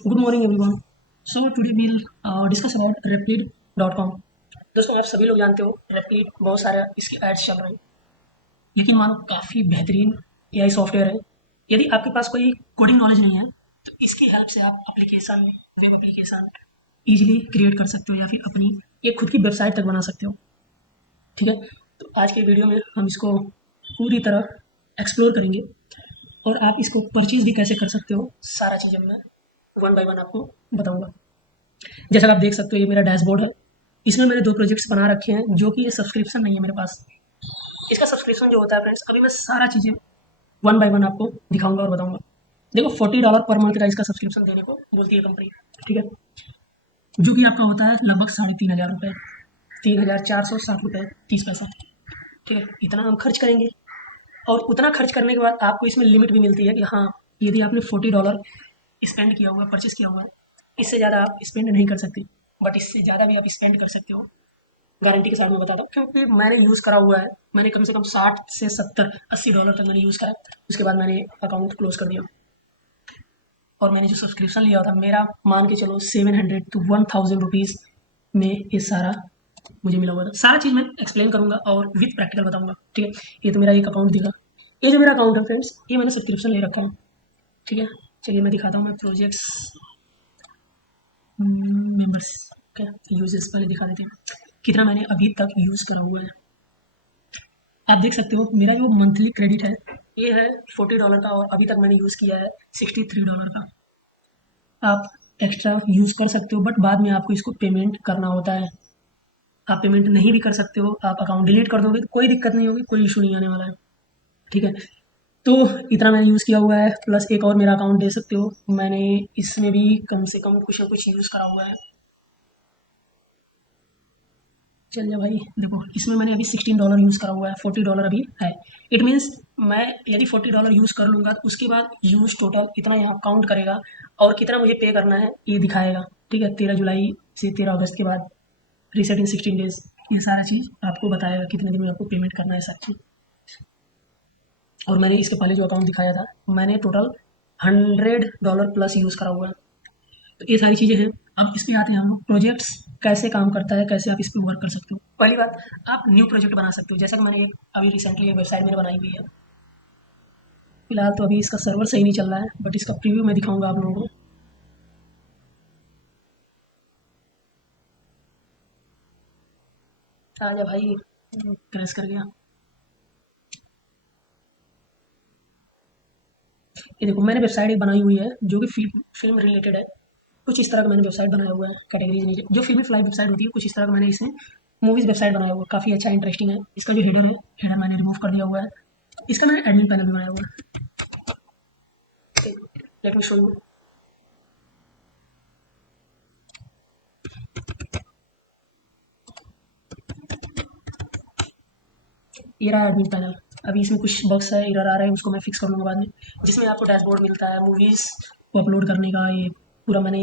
Good morning everyone. So today we'll discuss about Replit.com. दोस्तों आप सभी लोग जानते हो Replit बहुत सारे इसके एड्स चल रहे हैं, लेकिन मानो काफ़ी बेहतरीन एआई सॉफ्टवेयर है। यदि आपके पास कोई कोडिंग नॉलेज नहीं है तो इसकी हेल्प से आप application web application easily create कर सकते हो या फिर अपनी एक खुद की वेबसाइट तक बना सकते हो। ठीक है, तो आज के वीडियो में हम इसको पूरी तरह एक्सप्लोर करेंगे और आप इसको परचेज भी कैसे कर सकते हो, सारा चीज़ें मैं वन बाय वन आपको बताऊंगा। जैसा कि आप देख सकते हो ये मेरा डैशबोर्ड है। इसमें मैंने 2 प्रोजेक्ट्स बना रखे हैं जो कि ये सब्सक्रिप्शन नहीं है मेरे पास। इसका सब्सक्रिप्शन जो होता है फ्रेंड्स, अभी मैं सारा चीज़ें वन बाय वन आपको दिखाऊंगा और बताऊंगा। देखो $40 पर मंथ का इसका सब्सक्रिप्शन देने को बोलती है कंपनी। ठीक है, जो कि आपका होता है लगभग 3,500 रुपये, 3,460 रुपये 30 पैसा। ठीक है, इतना हम खर्च करेंगे और उतना खर्च करने के बाद आपको इसमें लिमिट भी मिलती है कि हाँ, यदि आपने $40 स्पेंड किया हुआ है, परचेज किया हुआ है, इससे ज़्यादा आप स्पेंड नहीं कर सकते। बट इससे ज़्यादा भी आप स्पेंड कर सकते हो, गारंटी के साथ मैं बताता हूँ, क्योंकि मैंने यूज़ करा हुआ है। मैंने कम से कम 60 से 70-80 डॉलर तक मैंने यूज़ करा। उसके बाद मैंने अकाउंट क्लोज कर दिया और मैंने जो सब्सक्रिप्शन लिया था मेरा, मान के चलो 700 to 1,000 रुपीज़ में ये सारा मुझे मिला हुआ था। सारा चीज़ मैं एक्सप्लेन करूंगा और विथ प्रैक्टिकल बताऊंगा। ठीक है, ये तो मेरा एक अकाउंट दिखा, ये जो मेरा अकाउंट है फ्रेंड्स, ये मैंने सब्सक्रिप्शन ले रखा है। ठीक है, चलिए मैं दिखाता हूँ। मैं प्रोजेक्ट्स मेंबर्स क्या यूजेस पहले दिखा देते हैं कितना मैंने अभी तक यूज़ करा हुआ है। आप देख सकते हो मेरा जो मंथली क्रेडिट है ये है $40 का और अभी तक मैंने यूज़ किया है $63 का। आप एक्स्ट्रा यूज़ कर सकते हो बट बाद में आपको इसको पेमेंट करना होता है। आप पेमेंट नहीं भी कर सकते हो, आप अकाउंट डिलीट कर दोगे तो कोई दिक्कत नहीं होगी, कोई इशू नहीं आने वाला है। ठीक है, तो इतना मैंने यूज़ किया हुआ है, प्लस एक और मेरा अकाउंट दे सकते हो। मैंने इसमें भी कम से कम कुछ ना कुछ यूज़ करा हुआ है। चलिए भाई देखो, इसमें मैंने अभी $16 यूज़ करा हुआ है, $40 अभी है। इट मीन्स मैं यदि $40 यूज़ कर लूँगा तो उसके बाद यूज़ टोटल इतना यहाँ काउंट करेगा और कितना मुझे पे करना है ये दिखाएगा। ठीक है, 13 जुलाई से 13 अगस्त के बाद रीसेट इन 16 डेज, ये सारा चीज़ आपको बताएगा कितने दिन में आपको पेमेंट करना है सारी चीज़। और मैंने इसके पहले जो अकाउंट दिखाया था मैंने टोटल $100 प्लस यूज़ करा हुआ है। तो ये सारी चीज़ें हैं। अब इस पे आते हैं हम लोग, प्रोजेक्ट्स कैसे काम करता है, कैसे आप इस पे वर्क कर सकते हो। पहली बात, आप न्यू प्रोजेक्ट बना सकते हो। जैसा कि मैंने एक अभी रिसेंटली एक वेबसाइट मैंने बनाई हुई है। फिलहाल तो अभी इसका सर्वर सही नहीं चल रहा है बट इसका प्रीव्यू मैं दिखाऊंगा आप लोगों को। आजा भाई, क्रैश कर गया। ये देखो मैंने वेबसाइट एक बनाई हुई है जो कि फिल्म रिलेटेड है। कुछ इस तरह का मैंने वेबसाइट बनाया हुआ है, कैटेगरीज नीचे जो फिल्मी फ्लाई वेबसाइट होती है, कुछ इस तरह का मैंने इसमें मूवीज वेबसाइट बनाया हुआ है। काफ़ी अच्छा इंटरेस्टिंग है। इसका जो हेडर है, हेडर मैंने रिमूव कर दिया हुआ है। इसका मैंने एडमिन पैनल भी बनाया हुआ है। Let me show you. ये रहा एडमिन पैनल। अभी इसमें कुछ बग्स है, एरर आ रहा है, उसको मैं फिक्स कर लूँगा बाद में। जिसमें आपको डैशबोर्ड मिलता है मूवीज़ को अपलोड करने का। ये पूरा मैंने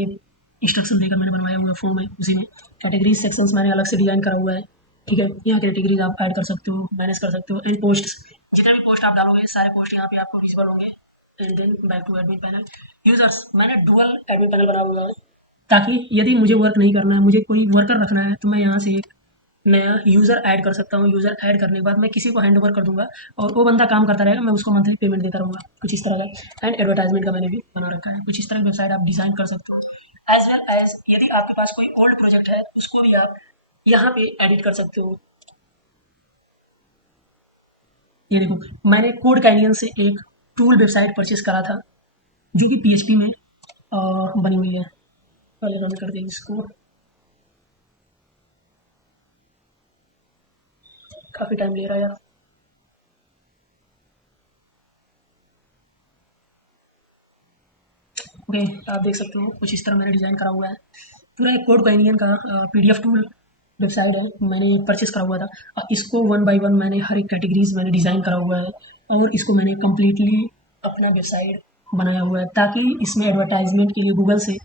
इंस्ट्रक्शन देकर मैंने बनवाया हुआ है फॉर्म है। उसी में कैटेगरीज सेक्शंस मैंने अलग से डिज़ाइन करा हुआ है। ठीक है, यहाँ कैटेगरीज आप ऐड कर सकते हो, मैनेज कर सकते हो। एंड पोस्ट, जितने भी पोस्ट आप डालोगे सारे पोस्ट यहाँ पे आपको विजिबल होंगे। And then back to admin panel. Users, मैंने डुअल एडमिन पैनल बना हुआ है ताकि यदि मुझे वर्क नहीं करना है, मुझे कोई वर्कर रखना है, तो मैं यहाँ से एक नया यूज़र ऐड कर सकता हूँ। यूज़र ऐड करने के बाद मैं किसी को हैंड ओवर कर दूंगा और वो बंदा काम करता रहेगा, मैं उसको मंथली पेमेंट देता रहूँगा। कुछ इस तरह का। एंड एडवर्टाइजमेंट का मैंने भी बना रखा है। कुछ इस तरह की वेबसाइट आप डिज़ाइन कर सकते हो। एज वेल एज यदि आपके पास कोई ओल्ड प्रोजेक्ट है उसको भी आप यहाँ पे एडिट कर सकते हो। ये देखो, मैंने कोड कैनियन से एक टूल वेबसाइट परचेज करा था जो कि PHP में बनी हुई है। पहले रन कर दें इसको, काफ़ी टाइम ले रहा है यार। ओके, आप देख सकते हो कुछ इस तरह मैंने डिज़ाइन करा हुआ है। पूरा एक कोड कैनियन का PDF टूल वेबसाइट है, मैंने परचेस करा हुआ था। इसको वन बाय वन मैंने हर एक कैटेगरीज मैंने डिज़ाइन करा हुआ है और इसको मैंने कम्प्लीटली अपना वेबसाइट बनाया हुआ है ताकि इसमें एडवर्टाइजमेंट के लिए, गूगल से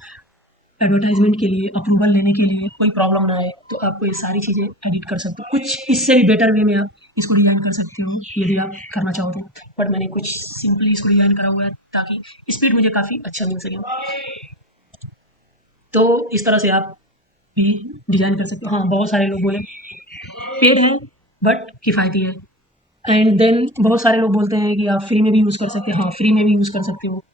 एडवर्टाइजमेंट के लिए अप्रूवल लेने के लिए कोई प्रॉब्लम ना आए। तो आपको ये सारी चीज़ें एडिट कर सकते हो। कुछ इससे भी बेटर वे में आप इसको डिज़ाइन कर सकते हो यदि आप करना चाहो तो। बट मैंने कुछ सिंपली इसको डिज़ाइन करा हुआ है ताकि स्पीड मुझे काफ़ी अच्छा मिल सके। तो इस तरह से आप भी डिज़ाइन कर सकते हो। हाँ, बहुत सारे लोग बोले पेड है बट किफ़ायती है। एंड देन बहुत सारे लोग बोलते हैं कि आप फ्री में भी यूज़ कर सकते हो। हाँ, फ्री में भी यूज़ कर सकते हो।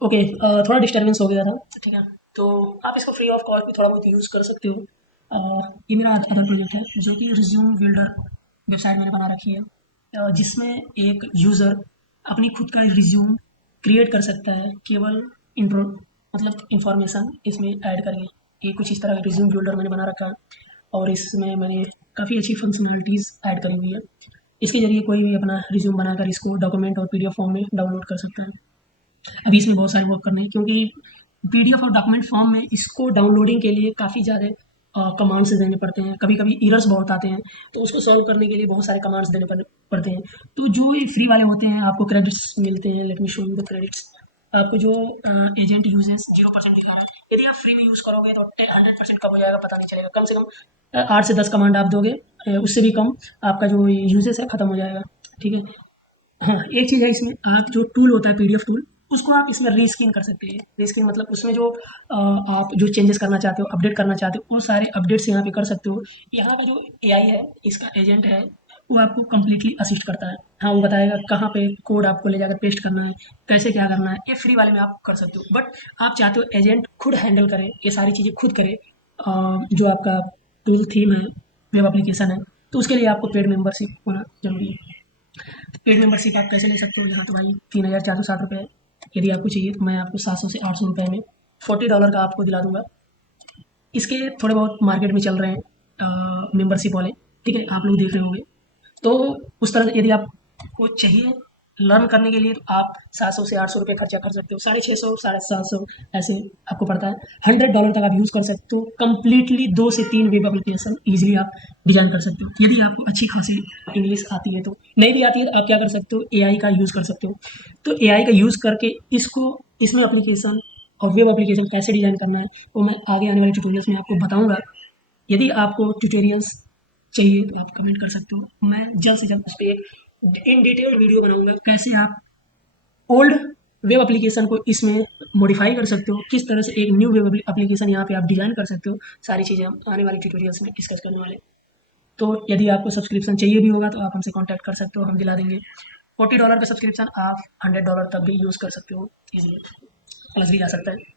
ओके, थोड़ा डिस्टर्बेंस हो गया था, ठीक है। तो आप इसको फ्री ऑफ कॉस्ट भी थोड़ा बहुत यूज़ कर सकते हो। ये मेरा अदर प्रोजेक्ट है जो कि रिज्यूम बिल्डर वेबसाइट मैंने बना रखी है, जिसमें एक यूज़र अपनी खुद का रिज्यूम क्रिएट कर सकता है केवल इंट्रो मतलब इंफॉर्मेशन इसमें ऐड करके। ये कुछ इस तरह का रिज्यूम बिल्डर मैंने बना रखा है और इसमें मैंने काफ़ी अच्छी फंक्शनैलिटीज़ ऐड करी हुई है। इसके ज़रिए कोई भी अपना रिज्यूम बनाकर इसको डॉक्यूमेंट और पीडीएफ फॉर्म में डाउनलोड कर सकता है। अभी इसमें बहुत सारे वर्क करने हैं क्योंकि पीडीएफ और डॉक्यूमेंट फॉर्म में इसको डाउनलोडिंग के लिए काफ़ी ज़्यादा कमांड्स देने पड़ते हैं। कभी कभी एरर्स बहुत आते हैं, तो उसको सॉल्व करने के लिए बहुत सारे कमांड्स देने पड़ते हैं। तो जो ये फ्री वाले होते हैं आपको क्रेडिट्स मिलते हैं। Let me show you the credits. आपको जो एजेंट यूजेस 0% दिखा रहा है, यदि आप फ्री में यूज़ करोगे तो 100% कब हो जाएगा पता नहीं चलेगा। कम से कम 8 से 10 कमांड आप दोगे, उससे भी कम आपका जो यूजेस है ख़त्म हो जाएगा, ठीक है। हाँ, एक चीज़ है इसमें, आप जो टूल होता है पीडीएफ टूल, उसको आप इसमें रीस्किन कर सकते हैं। रीस्किन मतलब उसमें जो आप जो चेंजेस करना चाहते हो, अपडेट करना चाहते हो, वो सारे अपडेट्स यहाँ पे कर सकते हो। यहाँ का जो एआई है, इसका एजेंट है, वो आपको कंप्लीटली असिस्ट करता है। हाँ, वो बताएगा कहाँ पे कोड आपको ले जाकर पेस्ट करना है, कैसे क्या करना है। ये फ्री वाले में आप कर सकते हो, बट आप चाहते हो एजेंट खुद हैंडल करे, ये सारी चीज़ें खुद करे। जो आपका टूल थीम है, वेब एप्लीकेशन है, तो उसके लिए आपको पेड मेंबरशिप होना ज़रूरी है। पेड मेंबरशिप आप कैसे ले सकते हो? यहाँ तो भाई 3,460 रुपये है। यदि आपको चाहिए तो मैं आपको 700 से 800 रुपये में $40 का आपको दिला दूंगा। इसके थोड़े बहुत मार्केट में चल रहे हैं मेंबरशिप वाले, ठीक है, आप लोग देख रहे होंगे। तो उस तरह से यदि आपको चाहिए लर्न करने के लिए तो आप 700 से 800 रुपये खर्चा कर सकते हो। 650, 750 ऐसे आपको पड़ता है। $100 तक आप यूज़ कर सकते हो। कंप्लीटली 2 से 3 वेब एप्लीकेशन ईजिली आप डिजाइन कर सकते हो, यदि आपको अच्छी खासी इंग्लिश आती है तो। नहीं भी आती है तो आप क्या कर सकते हो, एआई का यूज़ कर सकते हो। तो एआई का यूज़ करके इसको इसमें एप्लीकेशन और वेब एप्लीकेशन कैसे डिज़ाइन करना है वो मैं आगे आने वाले ट्यूटोरियल्स में आपको बताऊंगा। यदि आपको ट्यूटोरियल्स चाहिए तो आप कमेंट कर सकते हो। मैं जल्द से जल्द उस पर एक इन डिटेल वीडियो बनाऊंगा, कैसे आप ओल्ड वेब एप्लीकेशन को इसमें मॉडिफाई कर सकते हो, किस तरह से एक न्यू वेब एप्लीकेशन यहाँ पे आप डिज़ाइन कर सकते हो। सारी चीज़ें हम आने वाले ट्यूटोरियल्स में डिस्कस करने वाले हैं। तो यदि आपको सब्सक्रिप्शन चाहिए भी होगा तो आप हमसे कॉन्टैक्ट कर सकते हो, हम दिला देंगे। $40 का सब्सक्रिप्शन आप $100 तक भी यूज़ कर सकते हो ईजिली, प्लस भी जा सकता है।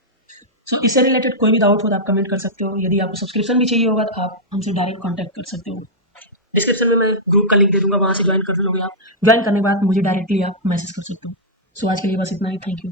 सो इससे रिलेटेड कोई भी डाउट हो तो आप कमेंट कर सकते हो। यदि आपको सब्सक्रिप्शन भी चाहिए होगा तो आप हमसे डायरेक्ट कॉन्टैक्ट कर सकते हो। डिस्क्रिप्शन में मैं ग्रुप का लिंक दे दूंगा, वहाँ से ज्वाइन कर लोगे आप। ज्वाइन करने के बाद मुझे डायरेक्टली आप मैसेज कर सकते हो। सो आज के लिए बस इतना ही। Thank you.